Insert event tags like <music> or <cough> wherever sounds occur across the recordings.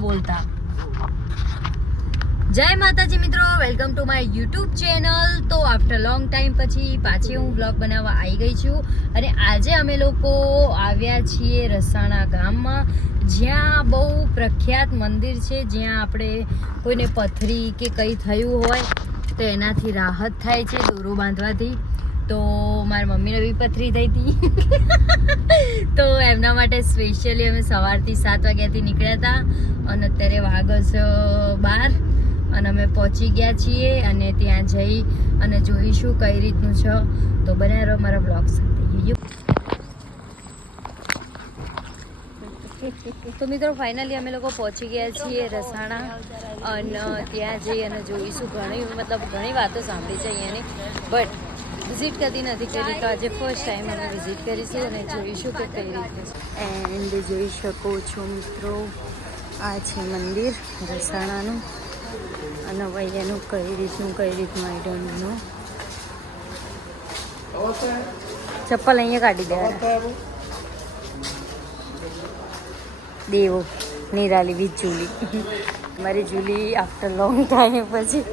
બોલતા. જય માતાજી મિત્રો welcome to my YouTube channel તો આફ્ટર લોંગ ટાઈમ પછી પાછી હું બ્લોગ બનાવવા આવી ગઈ છું. અને આજે અમે લોકો આવ્યા છીએ રસાણા ગામમાં, જ્યાં બહુ પ્રખ્યાત મંદિર છે. જ્યાં આપણે કોઈને પથરી કે કંઈ થયું હોય, તો એનાથી રાહત થાય છે દોરો બાંધવાથી. તો મારી મમ્મીને બી પથરી થઈ હતી. <laughs> તો એમના માટે સ્પેશિયલી અમે સવારથી સાત વાગ્યાથી નીકળ્યા હતા. અને અત્યારે વાગસ બાર. અને અમે પહોંચી ગયા છીએ અને ત્યાં જઈ અને જોઈશું કઈ રીતનું છે. તો બને રહો મારા બ્લોગ સાથે. તો મિત્રો ફાઇનલી અમે લોકો પહોંચી ગયા છીએ રસાણા. અને ત્યાં જઈ અને જોઈશું ઘણી, મતલબ ઘણી વાતો સાંભળી છે અહીંયાની. બટ વિઝિટ કદી નથી કરી, તો આજે ફર્સ્ટ ટાઈમ અમે વિઝિટ કરીશું અને જોઈશું કે કઈ રીતે એન્ડ જોઈ શકો છો મિત્રો, આ છે મંદિર રસાણાનું, અને વૈયાનું કઈ રીતનું કઈ રીતનું આઈ ચપ્પલ અહીંયા કાઢી દેવા દેવો, નિરાલી વિથ જુલી. મારી જુલી આફ્ટર લોંગ ટાઈમ પછી.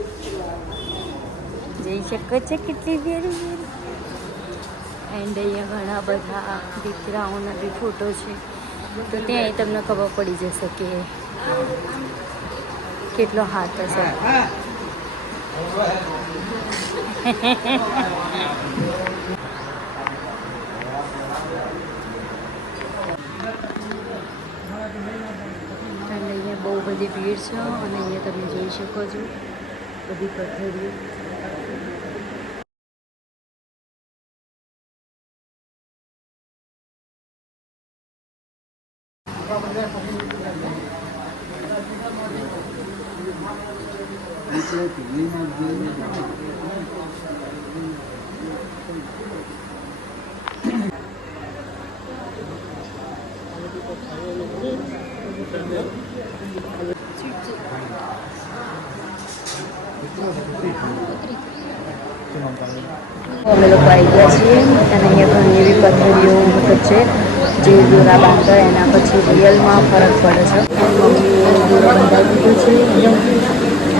જઈ શકો છો કેટલી વેરી એન્ડ અહીંયા ઘણા બધા દીકરાઓના બી ફોટો છે. તો ત્યાં તમને ખબર પડી જશે કે કેટલો હાથ હશે. <laughs> અહીંયા બહુ બધી ભીડ છે, અને અહીંયા તમે જોઈ શકો છો. બધી પથ્થરીઓ અમે લોકો આવી ગયા છીએ. અને અહીંયા ઘણી એવી પથ્થરીઓ મતલબ છે. જે દોરા બાંધતા એના પછી રિયલમાં ફરક પડે છે. મમ્મીએ દોરા બંધાવી દીધું છે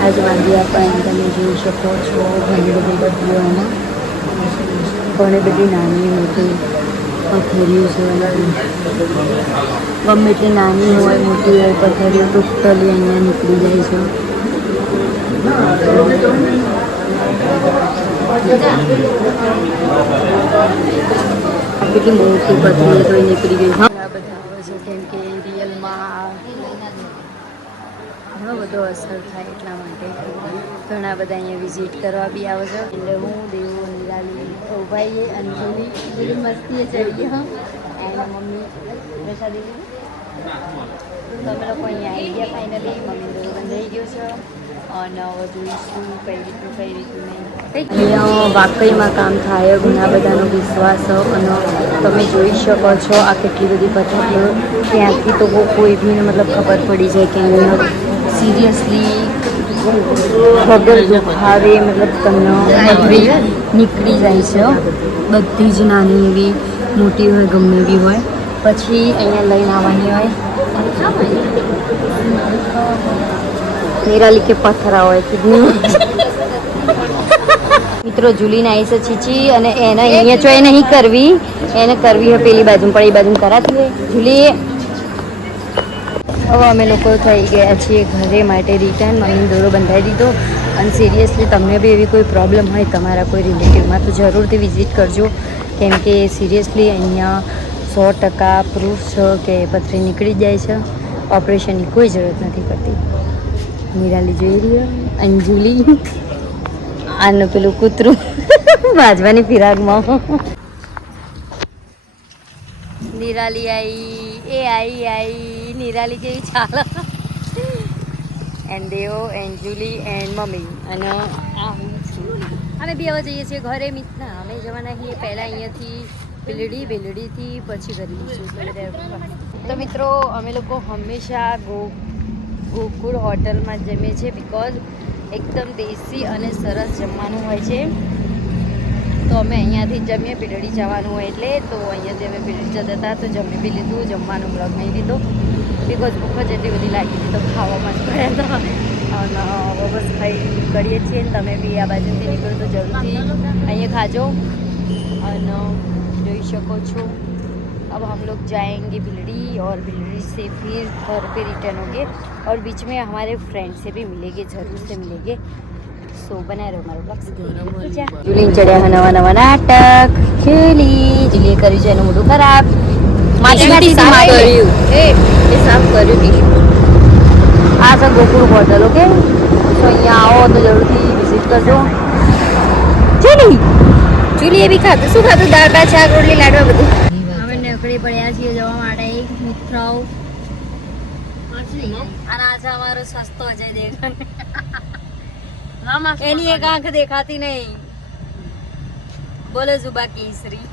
આજ બાંધી પણ એમ તમે જોઈ શકો છો. ઘણી બધી પથ્થરીઓમાં ઘણી બધી નાની મોટી પથેરીઓ છે. ગમે એટલી નાની હોય, મોટી હોય, પથેરીઓ ટોટલી અહીંયા નીકળી જાય છે. કેટલી મોટી પતલું તો નીકળી ઘણા બધા આવે છે કેમ કે રિયલમાં ઘણો બધો અસર થાય એટલા માટે. ઘણા બધા અહીંયા વિઝિટ કરવા બી આવે છે. એટલે હું દેવો નિરાલી અને જોવી બધી મસ્તીએ ચડીએ હા. એન્ડ મમ્મી પ્રસાદી લીધી. તો અમે લોકો અહીંયા આવી ગયા ફાઇનલી મમ્મી દેવું બંધાઈ ગયો છે. અને હવે જોઈશું કઈ રીતનું કઈ અહીંયા વાકઈમાં કામ થાય, ઘણા બધાનો વિશ્વાસ અને તમે જોઈ શકો છો આ કેટલી બધી પથ્થરીઓ ત્યાંથી તો કોઈ બી મતલબ ખબર પડી જાય કે અહીંયા સિરિયસલી વગર દુખાવે, મતલબ તમને નીકળી જાય છે. બધી જ નાની એવી, મોટી હોય, ગમે એવી હોય. પછી અહીંયા લઈને આવવાની હોય. નિરાલી કે પથરા હોય. કિડની મિત્રો જુલીને આવી છે છીછી અને એને અહીંયા જો એ નહીં કરવી એને કરવી હોય પેલી બાજુ પણ એ બાજુ કરાતી જુલી હવે અમે લોકો થઈ ગયા છીએ ઘરે માટે રિટર્ન મમ્મી દોરો બંધાવી દીધો. અને સિરિયસલી તમને બી એવી કોઈ પ્રોબ્લેમ હોય તમારા કોઈ રિલેટિવમાં તો જરૂરથી વિઝિટ કરજો. કેમ કે સિરિયસલી અહીંયા સો ટકા પ્રૂફ છે કે પથરી નીકળી જાય છે. ઓપરેશનની કોઈ જરૂરત નથી પડતી. નિરાલી જોઈ રહ્યો? અંજુલી આનું પેલું કૂતરું ભાજવાની ફિરાકમાં. નિરાલી આઈ, એ આઈ આઈ, નિરાલી જેવી ચાલ. એન્ડ દેવો એન્ડ જુલી એન્ડ મમ્મી અને અમે બી હવે જઈએ છીએ ઘરે, મિતના. અમે જવાના છીએ પહેલાં અહીંયાથી બિલડી બિલડીથી પછી ઘરે તો મિત્રો, અમે લોકો હંમેશા ગો ગોકુળ હોટલમાં જમીએ છીએ બિકોઝ એકદમ દેશી અને સરસ જમવાનું હોય છે. તો અમે અહીંયાથી જમીએ પીરડી જવાનું હોય એટલે તો અહીંયાથી અમે પીરડી જતા હતા, તો જમી બી લીધું, જમવાનું બ્લોગ નહીં લીધો. બિકોઝ ભૂખ જ એટલી બધી લાગી હતી, તો ખાવામાં જ પડ્યા હતા. અને બસ ખાઈ કરીએ છીએ ને તમે બી આ બાજુથી નીકળો તો જરૂરથી. અહીંયા ખાજો. અને, જોઈ શકો છો. अब हम लोग जाएंगे भिलड़ी और भिलड़ी से फिर घर पे रिटर्न होंगे और बीच में हमारे फ्रेंड से भी मिलेंगे जरूर से मिलेंगे सो बनाए रहो हमारे ब्लॉग જુલીન ચડ્યા નવા નવા નાટક ખેલી જુલીએ કર્યું છે એનું મોઢું ખરાબ માટી સાફ કર્યું એ એ સાફ કર્યું ટીશ્યુ આ છે ગોકુળ હોટલ ઓકે તો અહીંયા આવો તો જરૂરથી વિઝિટ કરજો જુલી જુલીએ બી ખાધું શું ખાધું દાળ ભાત શાક રોટલી લાડવા બધું અને આ અમારો સસ્તો છે દેવગન એની એક આંખ દેખાતી નહીં બોલો જુબા કેસરી